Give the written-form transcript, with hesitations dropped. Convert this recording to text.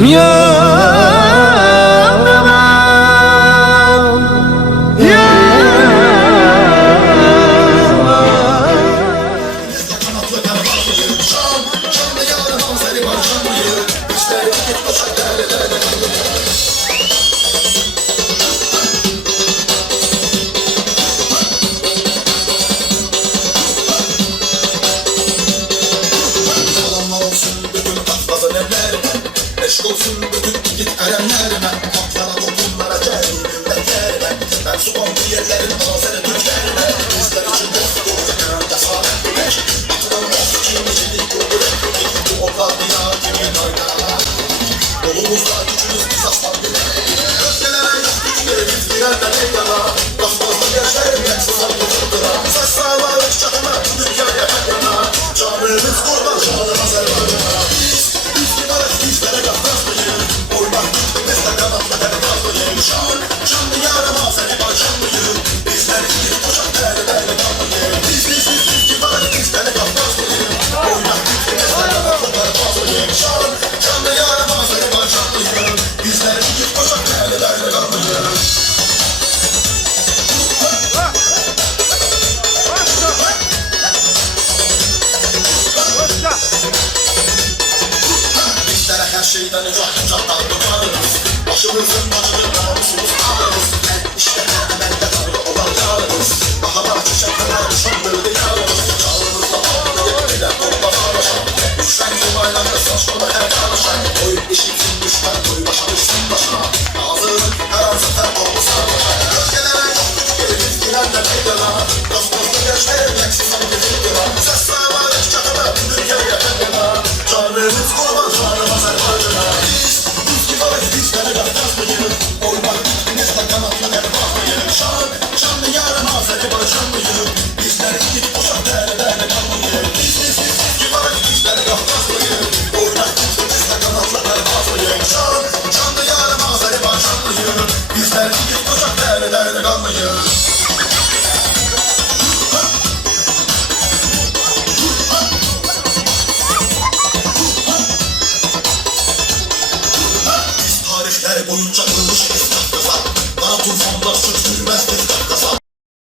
Yanıma, yanıma. Eşk olsun bütün git erenlerime, atlara toplumlara geldim milletlerime. Ben su bombu yerlerin Azeri Türklerime, bizler için dost olacak cesaret güneş. Atılan dost kim içilik kurdurup bu oklar dünya kimin oyna. Yolumuzda gücümüz biz aslan bile. Öfkelere yok güçlerimiz girerden eylana. Rastmazlı gençlerin hepsi sandıklıra. Saç sağlarız çakına, dünyaya yakına. Canımız kurban, canım Azerbaycan'a. Biz kibarız, bizlere gafrazlıyız. Oymak bizde kanatla kanatrazlıyız. Canlı yarım Azerbaycanlıyız. Bizler ilgili koşan değerli değerli kanlıyız. Biz kibarız, bizlere gafrazlıyız. Oymak bizde kanatla kanatrazlıyız. Canlı yarım Azerbaycanlıyız. Bizler ilgili koşan değerli değerli kanlıyız. Her şeyden candan tutarız. Başımızın başını namusumuz ağırız. İşte temelde tanrı olan yarınız. Daha bahçe şakalar şandır diyarımız. Çağrımızla bağlı bile toplanmışam. Düşen yumaylarla saçmalı her karışan. Koy işitsin düşman koy başa düşsün başına. Ağzının her an zaten olmuş sarmaşa. Öfkelere yok güç geliriz girenle meydana. Dostuzlu gençlerin eksi sanki zilgına. Ses sağlarız çakına dünyaya fedena. Canımız kurban canım Azerbaycan'a. Biz kibarız bizlere gafrazlıyız. Oymak bizde kanatlı hep bazlıyız. Canlı yarın Azerbaycanlıyız. Bizler gidip koşan değerli değerli kanlıyız. Biz kibarız bizlere gafrazlıyız. Oymak bizde kanatlı hep bazlıyız. Canlı yarın Azerbaycanlıyız. Bizler gidip koşan değerli değerli kanlıyız. Tarihler boyunca kılmış biz tahtılar. Bana tufanlar sürdürme